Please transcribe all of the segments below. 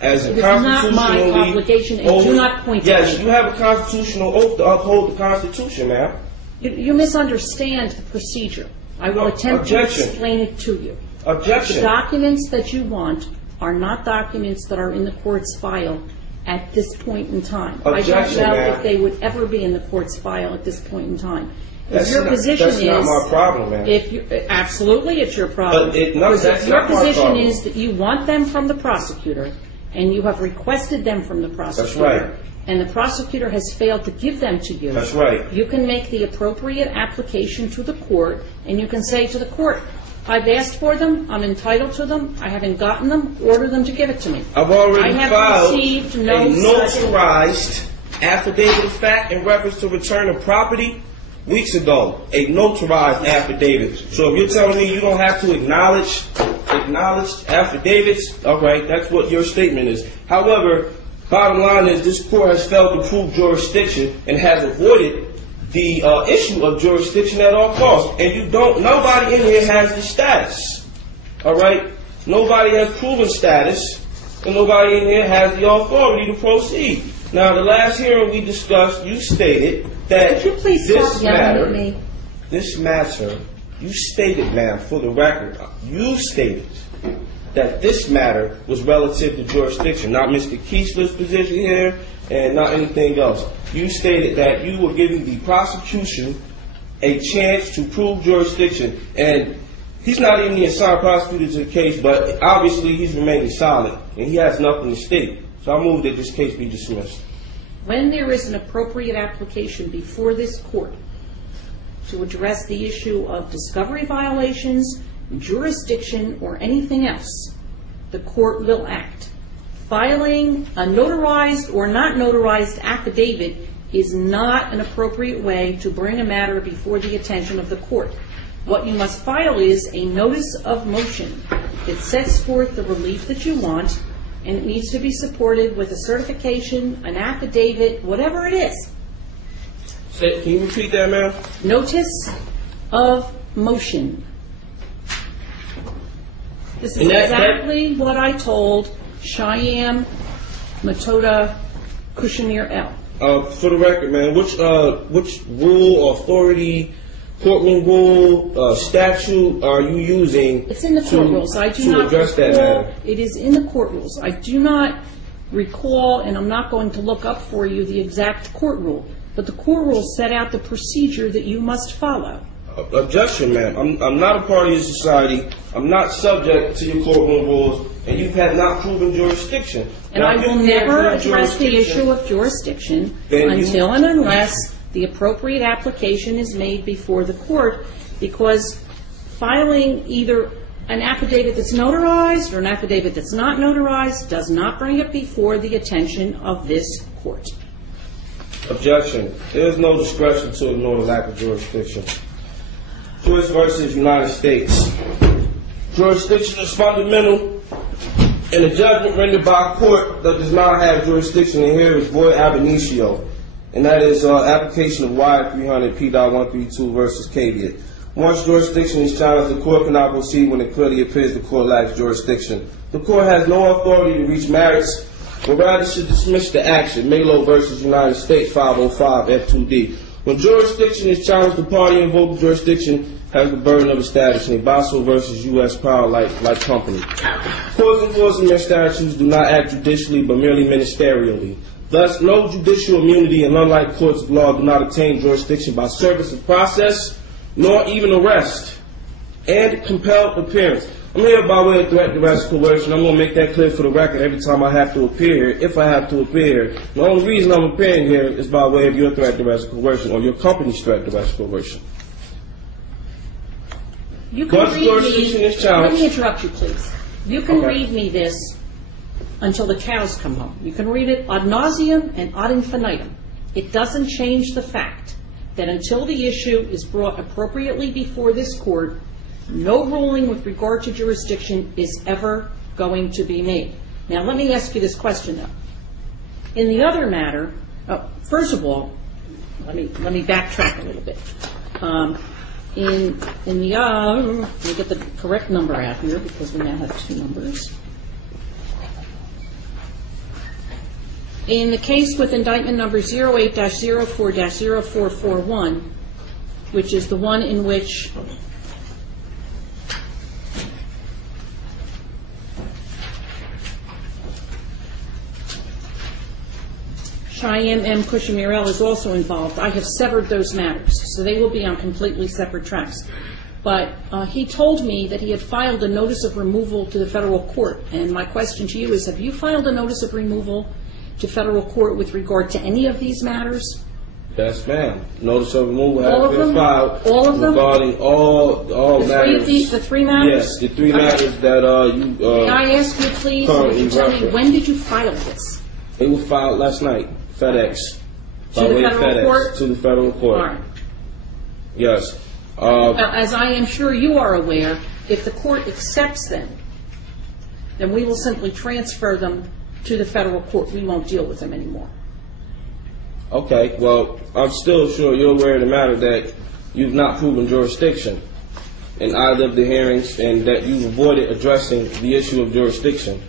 as a It is not my obligation, and do not point to me. Yes, you have a constitutional oath to uphold the Constitution, ma'am. You misunderstand the procedure. I will attempt to explain it to you. Objection. The documents that you want are not documents that are in the court's file at this point in time. Objection, I don't know ma'am. if they would ever be in the court's file at this point in time. That's not my problem, ma'am. Absolutely, it's your problem. But that's your not my position problem. is that you want them from the prosecutor, and you have requested them from the prosecutor. That's right. And the prosecutor has failed to give them to you. That's right. You can make the appropriate application to the court, and you can say to the court, I've asked for them, I'm entitled to them, I haven't gotten them, order them to give it to me. I've already filed received a notarized affidavit of fact in reference to return of property weeks ago. A notarized affidavit. So if you're telling me you don't have to acknowledge affidavits, all right, that's what your statement is. However, bottom line is this court has failed to prove jurisdiction and has avoided the issue of jurisdiction at all costs. And nobody in here has the status. All right? Nobody has proven status, and nobody in here has the authority to proceed. Now, the last hearing we discussed, you stated that you stated, ma'am, for the record, you stated that this matter was relative to jurisdiction, not Mr. Keesler's position here and not anything else. You stated that you were giving the prosecution a chance to prove jurisdiction, and he's not even the assigned prosecutor to the case, but obviously he's remaining silent, and he has nothing to state. So I move that this case be dismissed. When there is an appropriate application before this court to address the issue of discovery violations, jurisdiction, or anything else, the court will act. Filing a notarized or not notarized affidavit is not an appropriate way to bring a matter before the attention of the court. What you must file is a notice of motion that sets forth the relief that you want, and it needs to be supported with a certification, an affidavit, whatever it is. Can you repeat that, ma'am? Notice of motion. This is exactly what I told Cheyenne Matoda Kushner L. For the record, man, which rule, authority, courtroom rule, statute are you using? It's in the court rules. I do not address that matter? It is in the court rules. I do not recall, and I'm not going to look up for you the exact court rule, but the court rules set out the procedure that you must follow. Objection, ma'am. I'm not a party to society. I'm not subject to your courtroom rules, and you have not proven jurisdiction. And I will never address the issue of jurisdiction until and unless the appropriate application is made before the court, because filing either an affidavit that's notarized or an affidavit that's not notarized does not bring it before the attention of this court. Objection. There is no discretion to ignore the lack of jurisdiction. Joyce versus United States. Jurisdiction is fundamental, and a judgment rendered by a court that does not have jurisdiction in here is void ab initio, and that is application of Y300 P.132 versus Caveat. Once jurisdiction is challenged, the court cannot proceed when it clearly appears the court lacks jurisdiction. The court has no authority to reach merits, but rather should dismiss the action. Malo versus United States 505 F2D. When jurisdiction is challenged, the party invoking jurisdiction has the burden of establishing. Basso versus U.S. Power Light Company. Courts enforcing their statutes do not act judicially but merely ministerially. Thus, no judicial immunity, and unlike courts of law, do not obtain jurisdiction by service of process, nor even arrest and compelled appearance. I'm here by way of threat, duress, coercion. I'm going to make that clear for the record every time I have to appear, if I have to appear. The only reason I'm appearing here is by way of your threat, duress, coercion, or your company's threat, duress, coercion. You can read me. Let me interrupt you, please. You can read me this until the cows come home. You can read it ad nauseum and ad infinitum. It doesn't change the fact that until the issue is brought appropriately before this court, no ruling with regard to jurisdiction is ever going to be made. Now, let me ask you this question, though. In the other matter, first of all, let me backtrack a little bit. Let me get the correct number out here because we now have two numbers. In the case with indictment number 08-04-0441, which is the one in which Cheyenne M. Cushing-Murrell is also involved, I have severed those matters, so they will be on completely separate tracks. But he told me that he had filed a notice of removal to the federal court, and my question to you is, have you filed a notice of removal to federal court with regard to any of these matters? Yes, ma'am. Notice of removal All has of been them? filed All of them? regarding all matters. The three matters? Yes, the three matters that you. May I ask you, please, would you tell me, referenced. when did you file this? It was filed last night, FedEx. To By the way of federal FedEx, court? to the federal court. All right. Yes. Now, as I am sure you are aware, if the court accepts them, then we will simply transfer them to the federal court. We won't deal with them anymore. Okay, well, I'm still sure you're aware of the matter that you've not proven jurisdiction in either of the hearings and that you've avoided addressing the issue of jurisdiction.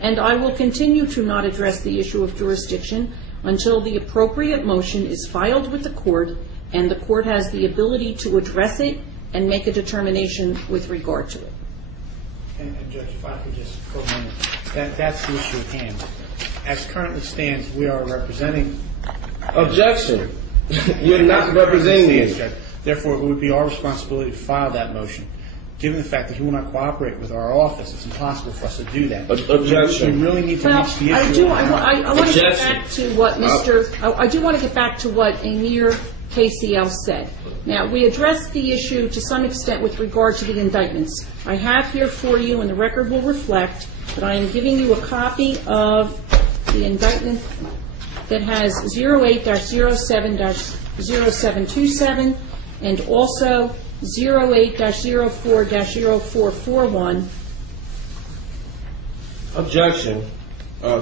And I will continue to not address the issue of jurisdiction until the appropriate motion is filed with the court and the court has the ability to address it and make a determination with regard to it. And Judge, if I could just for a minute, that's the issue at hand. As currently stands, we are representing. Objection. You're not representing me. Therefore, it would be our responsibility to file that motion. Given the fact that he will not cooperate with our office, it's impossible for us to do that. Objection. We really need to Well, reach the issue. I want to get back to what I do want to get back to what Amir KCL said. Now, we addressed the issue to some extent with regard to the indictments. I have here for you, and the record will reflect, that I am giving you a copy of the indictment that has 08-07-0727 and also 08-04-0441. Objection.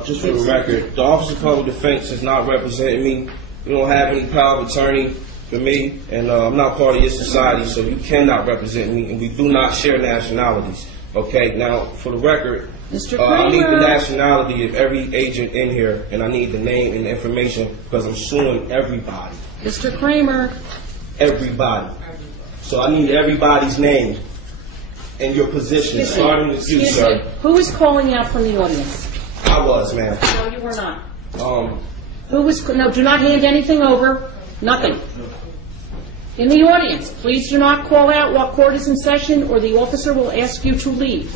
Just for the record, the Office of Public Defense is not representing me. You don't have any power of attorney for me, and I'm not part of your society, so you cannot represent me, and we do not share nationalities. Okay, now, for the record, Mr. I need the Kramer. nationality of every agent in here, and I need the name and the information because I'm suing everybody. Mr. Kramer. Everybody. So I need everybody's name and your position, starting with you, Excuse me. sir. Who is calling out from the audience? I was, ma'am. No, you were not. Who No, do not hand anything over. Nothing. In the audience, please do not call out while court is in session, or the officer will ask you to leave.